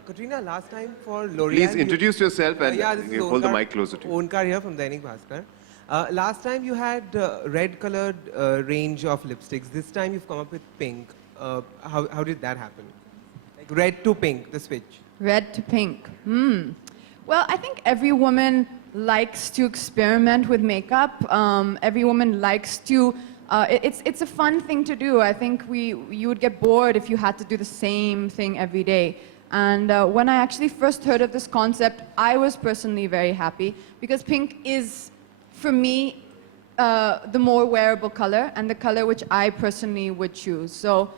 Katrina, last time for L'Oreal... Please introduce yourself and hold the mic closer to you. Onkar here from Dainik Bhaskar. Last time you had red-colored range of lipsticks. This time you've come up with pink. How did that happen? Like red to pink, the switch. Red to pink. Well, I think every woman likes to experiment with makeup. Every woman likes to... it's a fun thing to do. I think you would get bored if you had to do the same thing every day. And when I actually first heard of this concept, I was personally very happy because pink is, for me, the more wearable color and the color which I personally would choose. So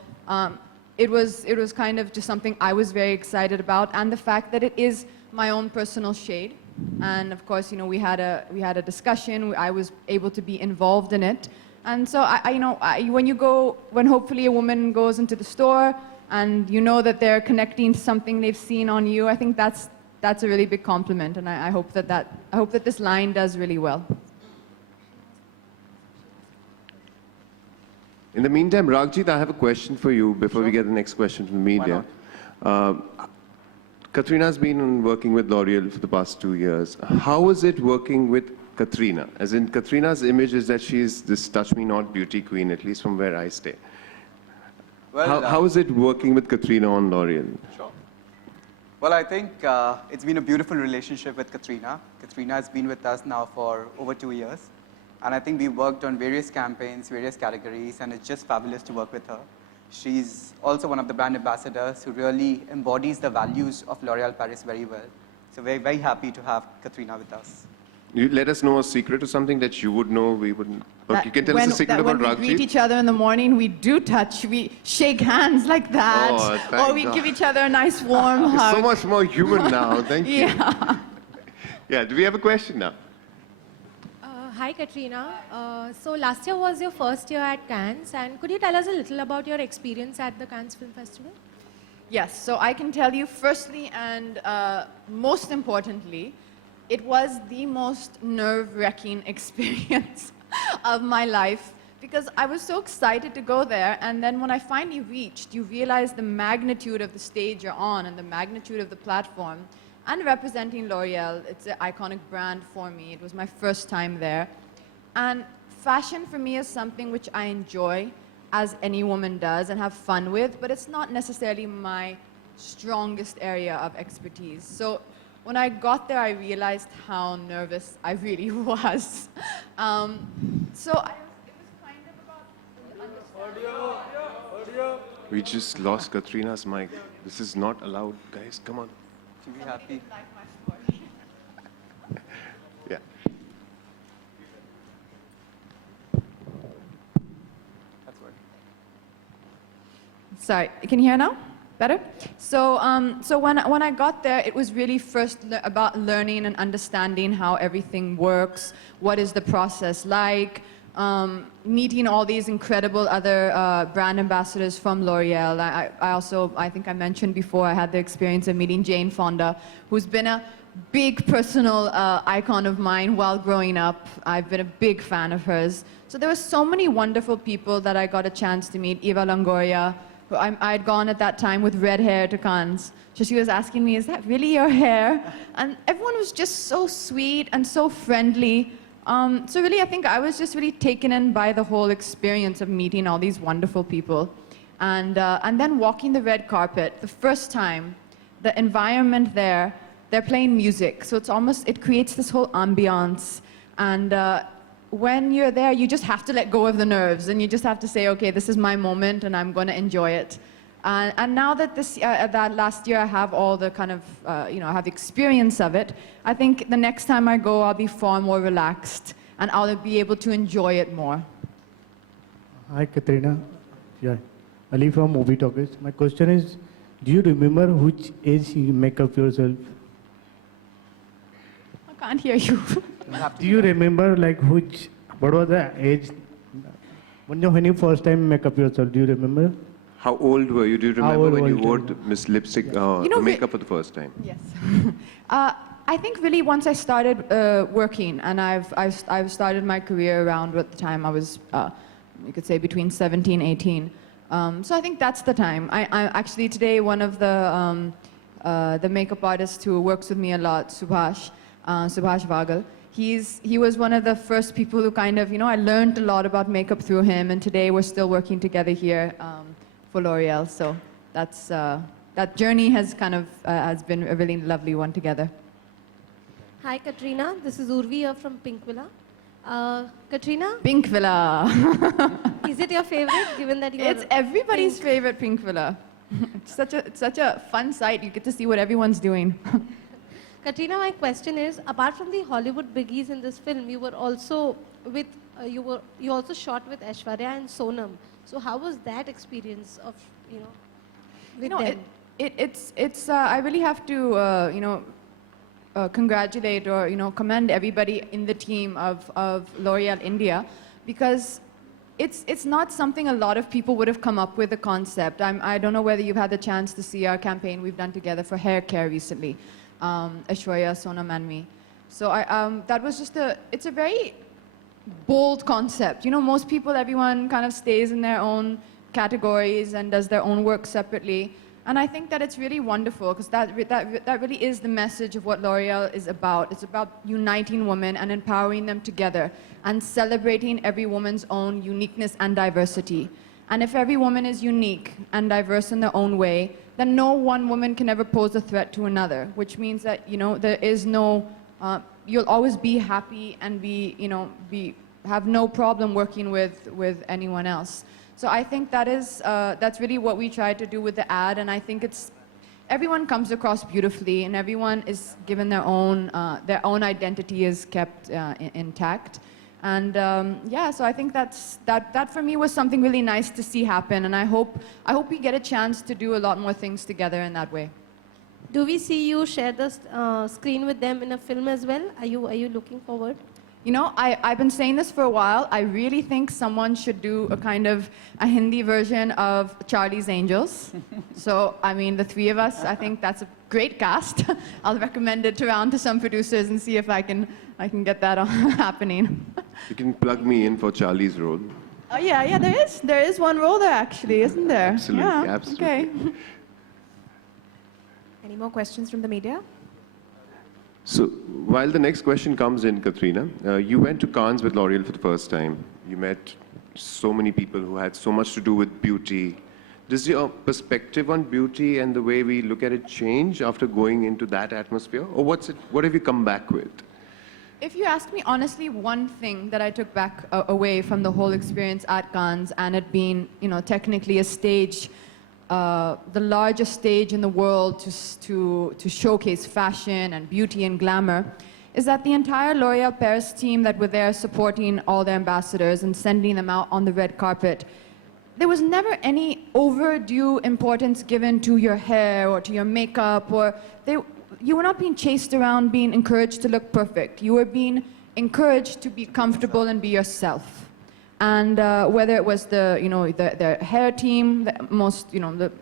it was kind of just something I was very excited about, and the fact that it is my own personal shade. And of course, you know, we had a discussion. I was able to be involved in it. And so, when hopefully a woman goes into the store and you know that they're connecting to something they've seen on you, I think that's a really big compliment, and I hope that this line does really well. In the meantime, Raghjit, I have a question for you before we get the next question from the media. Katrina's been working with L'Oreal for the past 2 years. How is it working with Katrina? As in, Katrina's image is that she's this touch-me-not beauty queen, at least from where I stay. Well, how is it working with Katrina on L'Oreal? Sure. Well, I think it's been a beautiful relationship with Katrina. Katrina has been with us now for over 2 years. And I think we worked on various campaigns, various categories, and it's just fabulous to work with her. She's also one of the brand ambassadors who really embodies the values of L'Oréal Paris very well. So we're very happy to have Katrina with us. You let us know a secret or something that you would know we wouldn't. You can tell us a secret about Raghjit. When we greet each other in the morning, we do touch, we shake hands like that, or we give each other a nice warm hug. So much more human now, thank you. Yeah. Yeah, do we have a question now? Hi Katrina. So last year was your first year at Cannes, and could you tell us a little about your experience at the Cannes Film Festival? Yes, so I can tell you firstly and most importantly, it was the most nerve-wracking experience of my life because I was so excited to go there, and then when I finally reached, you realize the magnitude of the stage you're on and the magnitude of the platform. And representing L'Oreal, it's an iconic brand for me. It was my first time there. And fashion for me is something which I enjoy, as any woman does, and have fun with, but it's not necessarily my strongest area of expertise. So when I got there, I realized how nervous I really was. It was kind of about Audio. We just lost Katrina's mic. This is not allowed, guys. Come on. To be happy. Yeah. That's right. Sorry, can you hear now? Better? So, when I got there, it was really first about learning and understanding how everything works, what is the process like, meeting all these incredible other brand ambassadors from L'Oreal. I think I mentioned before, I had the experience of meeting Jane Fonda, who's been a big personal icon of mine while growing up. I've been a big fan of hers. So there were so many wonderful people that I got a chance to meet. Eva Longoria, who I had gone at that time with red hair to Cannes. So she was asking me, is that really your hair? And everyone was just so sweet and so friendly. So really, I think I was just really taken in by the whole experience of meeting all these wonderful people. And then walking the red carpet, the first time, the environment there, they're playing music. So it creates this whole ambiance. And when you're there, you just have to let go of the nerves, and you just have to say, okay, this is my moment, and I'm going to enjoy it. And now that that last year I have all the kind of, I have the experience of it, I think the next time I go, I'll be far more relaxed, and I'll be able to enjoy it more. Hi, Katrina. Yeah, Ali from Movie Talkers. My question is, do you remember which age you make up yourself? I can't hear you. Do you remember what was the age when you first time make up yourself? Do you remember? How old were you? Do you remember when you wore Miss Lipstick makeup for the first time? Yes. I think really once I started working, and I've started my career around at the time I was, you could say between 17, 18. So I think that's the time. I actually today one of the the makeup artist who works with me a lot, Subhash Vagal. He was one of the first people who kind of, I learned a lot about makeup through him, and today we're still working together here for L'Oreal. So that journey has has been a really lovely one together. Hi, Katrina. This is Urvi here from Pink Villa. Katrina, Pink Villa. is it your favorite, given that you It's are everybody's pink? favorite Pink Villa. It's such a fun sight. You get to see what everyone's doing. Katrina, my question is: apart from the Hollywood biggies in this film, you were also with you also shot with Aishwarya and Sonam. So how was that experience of with them? It's I really have to congratulate or commend everybody in the team of L'Oreal India, because it's not something a lot of people would have come up with the concept. I don't know whether you've had the chance to see our campaign we've done together for hair care recently, Aishwarya, Sonam and me. So that was just it's a very bold concept. Most people, everyone kind of stays in their own categories and does their own work separately. And I think that it's really wonderful, because that really is the message of what L'Oreal is about. It's about uniting women and empowering them together and celebrating every woman's own uniqueness and diversity. And if every woman is unique and diverse in their own way, then no one woman can ever pose a threat to another, which means that, there is no, you'll always be happy and have no problem working with anyone else. So I think that's really what we tried to do with the ad, and I think everyone comes across beautifully, and everyone is given their own identity is kept intact, and so I think that for me was something really nice to see happen, and I hope we get a chance to do a lot more things together in that way. Do we see you share the screen with them in a film as well? Are you looking forward? I've been saying this for a while. I really think someone should do a Hindi version of Charlie's Angels. So, the three of us, I think that's a great cast. I'll recommend it around to some producers and see if I can get that happening. You can plug me in for Charlie's role. Oh yeah, there is one role there actually, isn't there? Absolutely, yeah, absolutely. Okay. Any more questions from the media? So while the next question comes in, Katrina, you went to Cannes with L'Oreal for the first time. You met so many people who had so much to do with beauty. Does your perspective on beauty and the way we look at it change after going into that atmosphere? Or what have you come back with? If you ask me honestly, one thing that I took back away from the whole experience at Cannes, and it being, technically a stage, the largest stage in the world to showcase fashion and beauty and glamour, is that the entire L'Oreal Paris team that were there supporting all the ambassadors and sending them out on the red carpet, there was never any overdue importance given to your hair or to your makeup, you were not being chased around being encouraged to look perfect. You were being encouraged to be comfortable and be yourself. And whether it was the hair team, the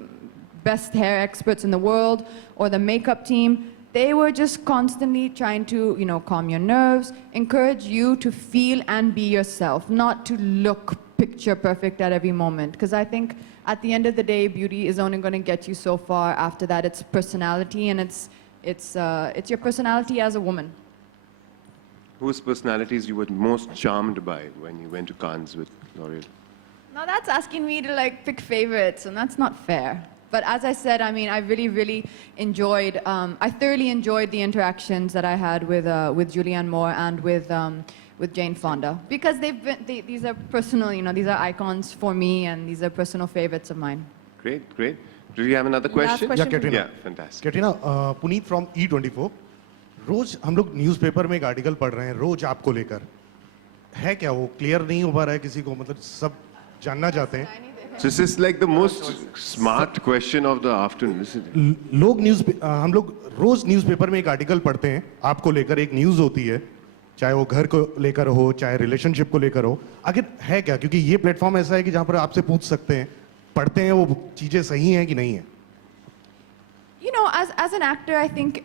best hair experts in the world, or the makeup team, they were just constantly trying to, calm your nerves, encourage you to feel and be yourself, not to look picture perfect at every moment. Because I think at the end of the day, beauty is only going to get you so far. After that, it's personality, and it's your personality as a woman. Whose personalities you were most charmed by when you went to Cannes with L'Oreal? Now that's asking me to pick favorites, and that's not fair. But as I said, I really, really enjoyed, I thoroughly enjoyed the interactions that I had with Julianne Moore and with Jane Fonda, because these are personal, these are icons for me, and these are personal favorites of mine. Great, great. Do you have another question? question Yeah, Katrina. Yeah, fantastic. Katrina, Puneet from E24. रोज हम लोग newspaper में एक article पढ़ रहे हैं रोज आपको लेकर है क्या वो क्लियर नहीं हो पा रहा है किसी को मतलब सब जानना चाहते हैं So this is like the most smart question of the afternoon, isn't it? हम लोग रोज न्यूज़पेपर में एक आर्टिकल पढ़ते हैं आपको लेकर एक न्यूज़ होती है चाहे वो घर को लेकर हो चाहे रिलेशनशिप को लेकर हो आखिर है क्या क्योंकि ये प्लेटफॉर्म ऐसा है कि जहाँ पर आपसे पूछ सकते हैं पढ़ते हैं वो चीज़ें सही हैं कि नहीं है As an actor, I think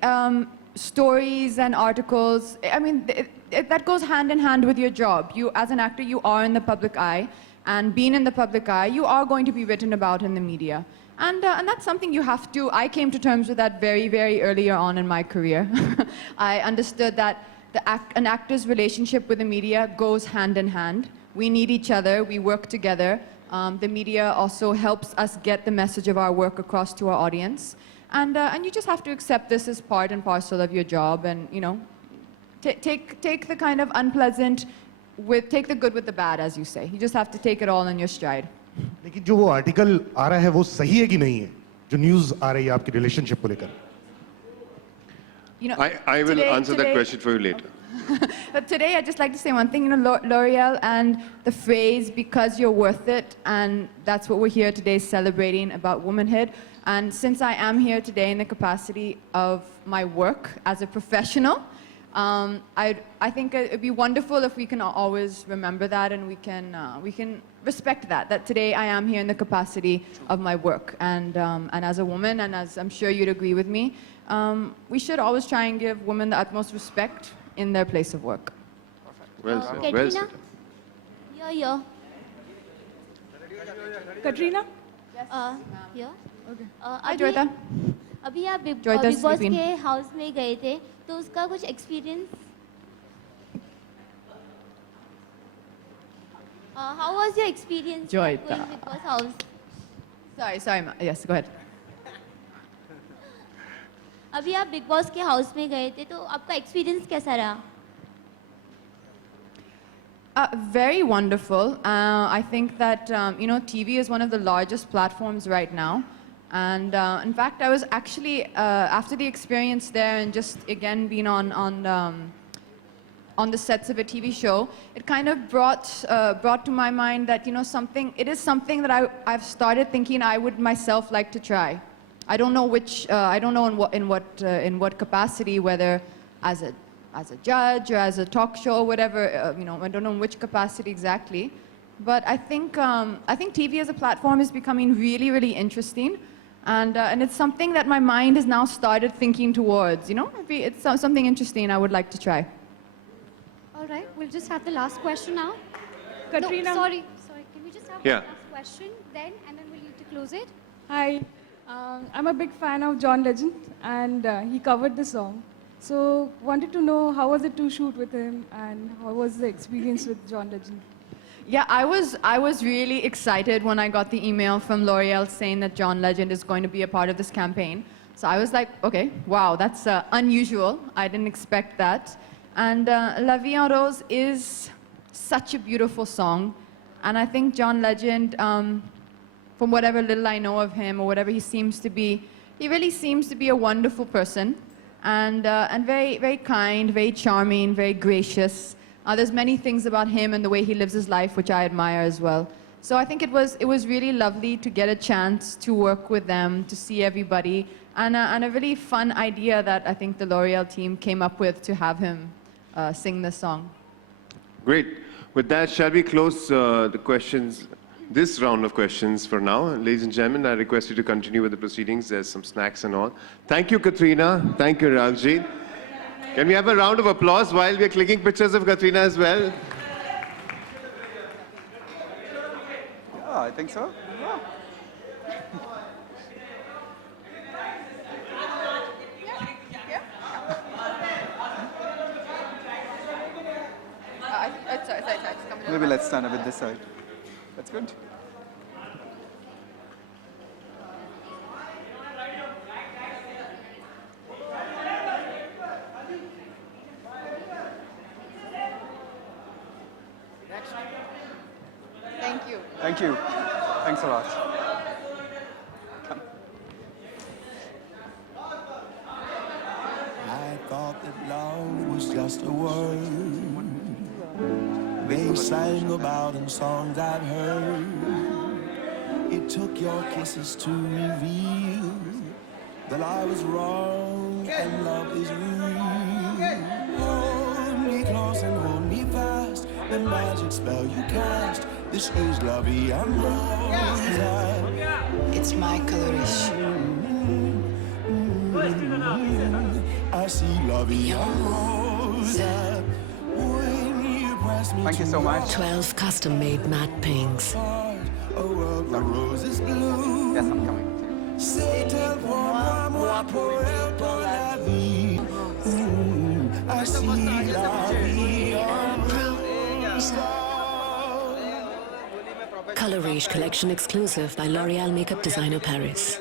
stories and articles, that goes hand in hand with your job. You, as an actor, you are in the public eye, and being in the public eye, you are going to be written about in the media. And that's something you have to, I came to terms with that very, very earlier on in my career. I understood that an actor's relationship with the media goes hand in hand. We need each other, we work together. The media also helps us get the message of our work across to our audience. And you just have to accept this as part and parcel of your job, and you know, take the kind of unpleasant, take the good with the bad, as you say. You just have to take it all in your stride. लेकिन जो वो article आ रहा है वो सही है कि नहीं है जो न्यूज़ आ रही है आपकी रिलेशनशिप को लेकर You know, I will answer that today- question for you later. But today, I'd just like to say one thing. You know, L'Oreal and the phrase, because you're worth it, and that's what we're here today celebrating about womanhood. And since I am here today in the capacity of my work as a professional, I think it'd be wonderful if we can always remember that, and we can respect that today I am here in the capacity of my work. And as a woman, and as I'm sure you'd agree with me, we should always try and give women the utmost respect in their place of work. Well said. Well Katrina? said. Here. Katrina? Here. Hi, Joyita. अभी आप big Joyita's boss sleeping. के house में गए थे तो उसका कुछ experience how was your experience Joyita. going Big Boss house? Sorry, yes, go ahead. अभी आप बिग बॉस के हाउस में गए थे तो आपका एक्सपीरियंस कैसा रहा? Very wonderful. I think that, you know, TV is one of the largest platforms right now. And in fact, I was actually, after the experience there and just again being on the sets of a TV show, it kind of brought to my mind that, you know, it is something that I've started thinking I would myself like to try. I don't know I don't know in what capacity, whether as a judge or as a talk show, whatever, you know, I don't know in which capacity exactly. But I think TV as a platform is becoming really, really interesting. And it's something that my mind has now started thinking towards, you know, it's something interesting I would like to try. All right, we'll just have the last question now. Katrina? No, sorry. Can we just have Yeah. the last question then, and then we'll need to close it? Hi. I'm a big fan of John Legend, and he covered the song. So, wanted to know how was it to shoot with him, and how was the experience with John Legend? Yeah, I was really excited when I got the email from L'Oreal saying that John Legend is going to be a part of this campaign. So I was like, okay, wow, that's unusual. I didn't expect that. And La Vie en Rose is such a beautiful song. And I think John Legend, from whatever little I know of him or whatever he seems to be, he really seems to be a wonderful person. And very, very kind, very charming, very gracious. There's many things about him and the way he lives his life which I admire as well. So I think it was really lovely to get a chance to work with them, to see everybody, and a really fun idea that I think the L'Oreal team came up with to have him sing this song. Great. With that, shall we close the questions, this round of questions for now? Ladies and gentlemen, I request you to continue with the proceedings. There's some snacks and all. Thank you, Katrina. Thank you, Raghjit. Can we have a round of applause while we're clicking pictures of Katrina as well? Yeah, I think so. Yeah. Maybe let's stand up with this side. That's good. Thank you. Thank you. Thanks a lot. I thought that love was just a word they sang about in songs I've heard. It took your kisses to reveal that I was wrong and love is real. Hold me close and hold me fast, the magic spell you cast. This is La Vie en Rose. It's my coloration. I see La Vie en Rose. When you press Thank you so much. 12 custom-made matte paints. A world where roses bloom. Yes, I'm coming. C'est tellement moi pour elle, pour la vie. Ainsi la vie en rose. Color Rage collection exclusive by L'Oreal makeup designer Paris.